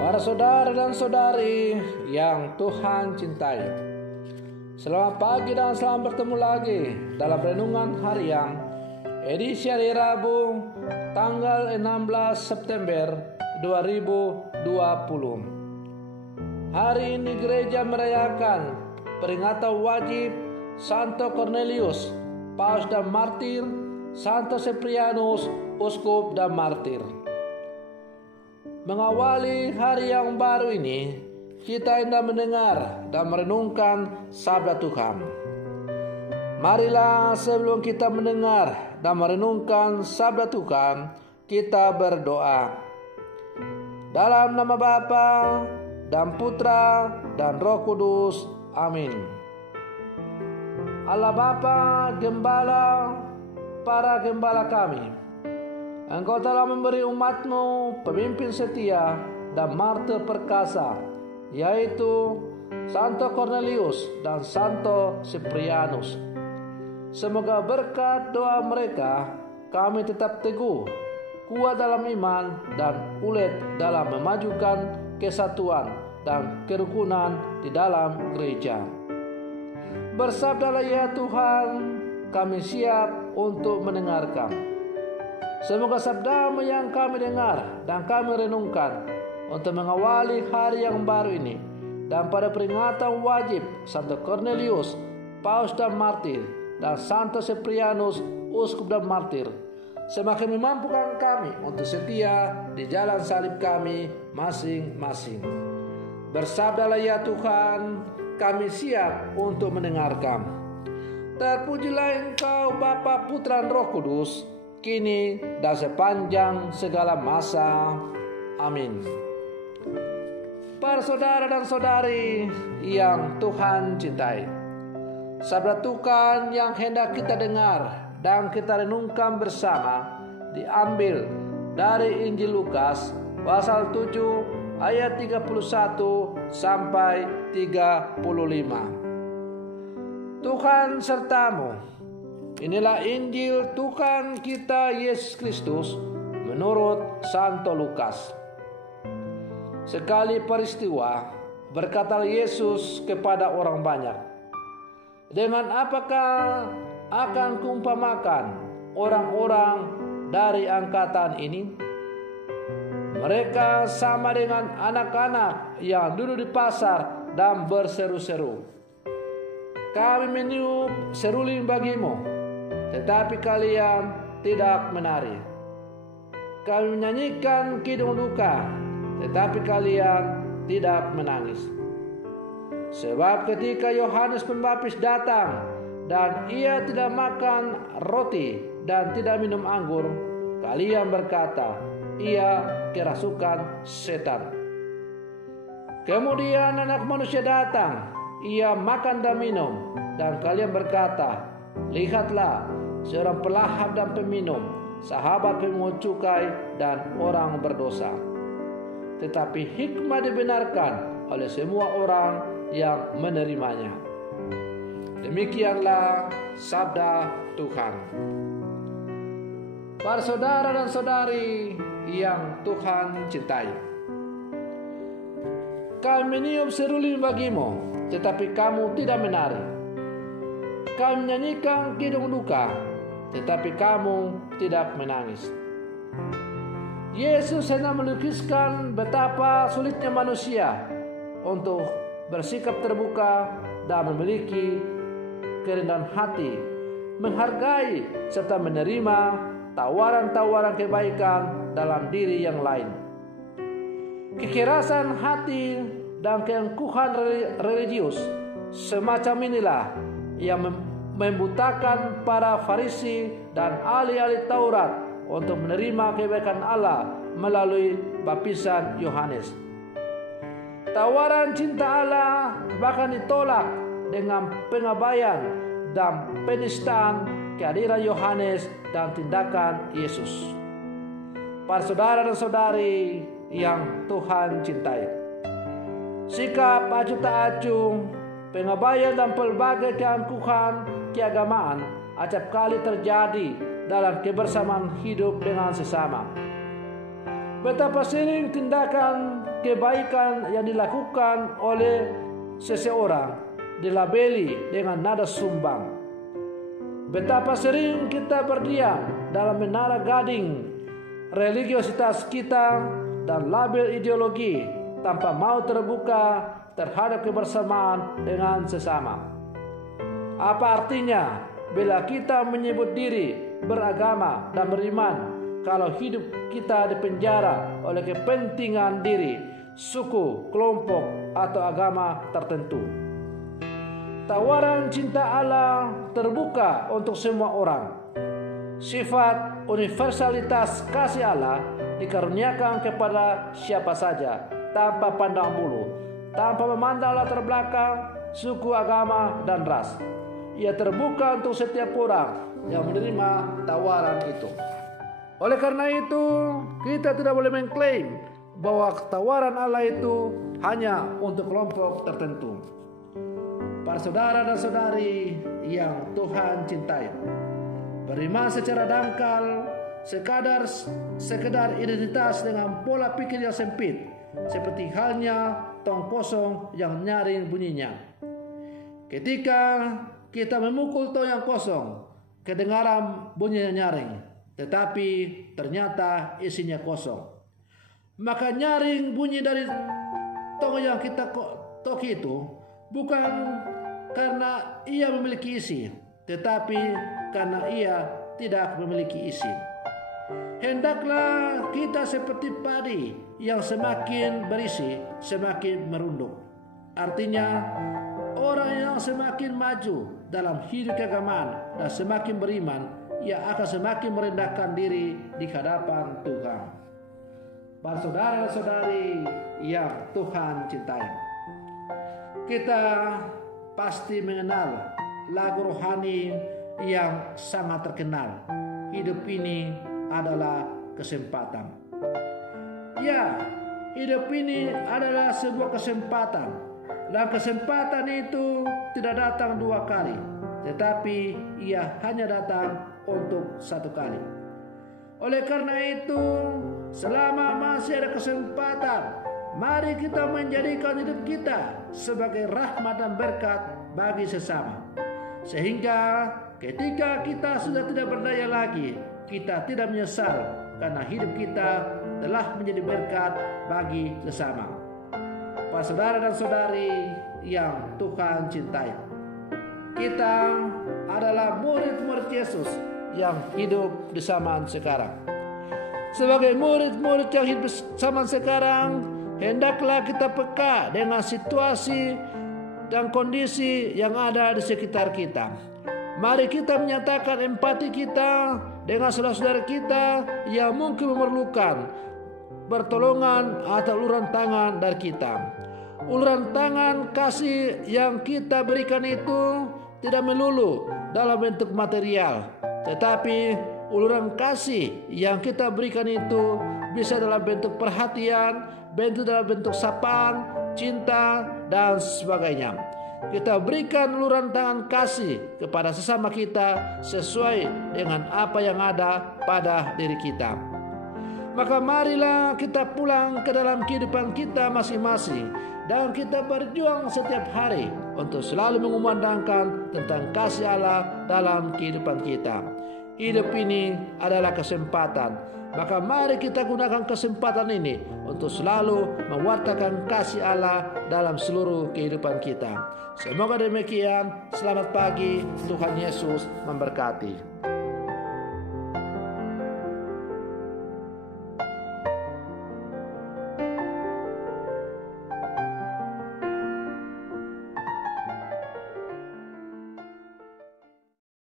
Para saudara dan saudari yang Tuhan cintai, selamat pagi dan selamat bertemu lagi dalam Renungan Harian edisi hari Rabu tanggal 16 September 2020. Hari ini gereja merayakan peringatan wajib Santo Cornelius, Paus dan Martir, Santo Cyprianus, Uskup dan Martir. Mengawali hari yang baru ini, kita hendak mendengar dan merenungkan sabda Tuhan. Marilah sebelum kita mendengar dan merenungkan sabda Tuhan, kita berdoa. Dalam nama Bapa dan Putra dan Roh Kudus. Amin. Allah Bapa, Gembala, para gembala kami, Engkau telah memberi umat-Mu pemimpin setia dan martir perkasa, yaitu Santo Cornelius dan Santo Cyprianus. Semoga berkat doa mereka kami tetap teguh, kuat dalam iman dan ulet dalam memajukan kesatuan dan kerukunan di dalam gereja. Bersabdalah ya Tuhan, kami siap untuk mendengarkan. Semoga sabda-Mu yang kami dengar dan kami renungkan untuk mengawali hari yang baru ini dan pada peringatan wajib Santo Cornelius, Paus dan Martir, dan Santo Cyprianus, Uskup dan Martir, semakin memampukan kami untuk setia di jalan salib kami masing-masing. Bersabdalah ya Tuhan, kami siap untuk mendengarkan. Terpujilah Engkau Bapa, Putra dan Roh Kudus, kini dan sepanjang segala masa. Amin. Para saudara dan saudari yang Tuhan cintai, sabda Tuhan yang hendak kita dengar dan kita renungkan bersama diambil dari Injil Lukas pasal 7 ayat 31 sampai 35. Tuhan sertamu. Inilah Injil Tuhan kita Yesus Kristus menurut Santo Lukas. Sekali peristiwa, berkata Yesus kepada orang banyak, dengan apakah akan kuumpamakan orang-orang dari angkatan ini? Mereka sama dengan anak-anak yang duduk di pasar dan berseru-seru, kami meniup seruling bagimu, tetapi kalian tidak menari. Kami menyanyikan kidung duka, tetapi kalian tidak menangis. Sebab ketika Yohanes Pembaptis datang dan ia tidak makan roti dan tidak minum anggur, kalian berkata, ia kerasukan setan. Kemudian Anak Manusia datang, ia makan dan minum, dan kalian berkata, lihatlah, seorang pelahap dan peminum, sahabat pemungut cukai dan orang berdosa. Tetapi hikmat dibenarkan oleh semua orang yang menerimanya. Demikianlah sabda Tuhan. Para saudara dan saudari yang Tuhan cintai, kami meniup seruling bagimu, tetapi kamu tidak menari. Kami menyanyikan kidung duka, tetapi kamu tidak menangis. Yesus hendak melukiskan betapa sulitnya manusia untuk bersikap terbuka dan memiliki kerendahan hati, menghargai serta menerima tawaran-tawaran kebaikan dalam diri yang lain. Kekerasan hati dan keangkuhan religius semacam inilah yang membutakan para Farisi dan ahli-ahli Taurat untuk menerima kebaikan Allah melalui baptisan Yohanes. Tawaran cinta Allah bahkan ditolak dengan pengabaian dan penistaan kehadiran Yohanes dan tindakan Yesus. Para saudara dan saudari yang Tuhan cintai, sikap acuh tak acuh, pengabaian dan pelbagai keangkuhan keagamaan acap kali terjadi dalam kebersamaan hidup dengan sesama. Betapa sering tindakan kebaikan yang dilakukan oleh seseorang dilabeli dengan nada sumbang. Betapa sering kita berdiam dalam menara gading religiositas kita dan label ideologi tanpa mau terbuka terhadap kebersamaan dengan sesama. Apa artinya bila kita menyebut diri beragama dan beriman kalau hidup kita dipenjara oleh kepentingan diri, suku, kelompok, atau agama tertentu? Tawaran cinta Allah terbuka untuk semua orang. Sifat universalitas kasih Allah dikaruniakan kepada siapa saja tanpa pandang bulu, tanpa memandang latar belakang, suku, agama, dan ras. Ia terbuka untuk setiap orang yang menerima tawaran itu. Oleh karena itu, kita tidak boleh mengklaim bahwa tawaran Allah itu hanya untuk kelompok tertentu. Para saudara dan saudari yang Tuhan cintai, beriman secara dangkal, sekedar identitas dengan pola pikir yang sempit, seperti halnya tong kosong yang nyaring bunyinya. Ketika kita memukul tong yang kosong, kedengaran bunyinya nyaring, tetapi ternyata isinya kosong. Maka nyaring bunyi dari tong yang kita toki itu bukan karena ia memiliki isi, tetapi karena ia tidak memiliki isi. Hendaklah kita seperti padi yang semakin berisi, semakin merunduk. Artinya, orang yang semakin maju dalam hidup keagamaan dan semakin beriman, ia akan semakin merendahkan diri di hadapan Tuhan. Para saudara dan saudari yang Tuhan cintai, kita pasti mengenal lagu rohani yang sangat terkenal. Hidup ini adalah kesempatan. Ya, hidup ini adalah sebuah kesempatan. Dan kesempatan itu tidak datang 2 kali, tetapi ia hanya datang untuk 1 kali. Oleh karena itu, selama masih ada kesempatan, mari kita menjadikan hidup kita sebagai rahmat dan berkat bagi sesama. Sehingga ketika kita sudah tidak berdaya lagi, kita tidak menyesal karena hidup kita telah menjadi berkat bagi sesama. Para saudara dan saudari yang Tuhan cintai, kita adalah murid-murid Yesus yang hidup di zaman sekarang. Sebagai murid-murid yang hidup di zaman sekarang, hendaklah kita peka dengan situasi dan kondisi yang ada di sekitar kita. Mari kita menyatakan empati kita dengan saudara-saudara kita yang mungkin memerlukan pertolongan atau uluran tangan dari kita. Uluran tangan kasih yang kita berikan itu tidak melulu dalam bentuk material, tetapi uluran kasih yang kita berikan itu bisa dalam bentuk perhatian, dalam bentuk sapaan, cinta, dan sebagainya. Kita berikan uluran tangan kasih kepada sesama kita sesuai dengan apa yang ada pada diri kita. Maka marilah kita pulang ke dalam kehidupan kita masing-masing dan kita berjuang setiap hari untuk selalu mengumandangkan tentang kasih Allah dalam kehidupan kita. Hidup ini adalah kesempatan, maka mari kita gunakan kesempatan ini untuk selalu mewartakan kasih Allah dalam seluruh kehidupan kita. Semoga demikian. Selamat pagi, Tuhan Yesus memberkati.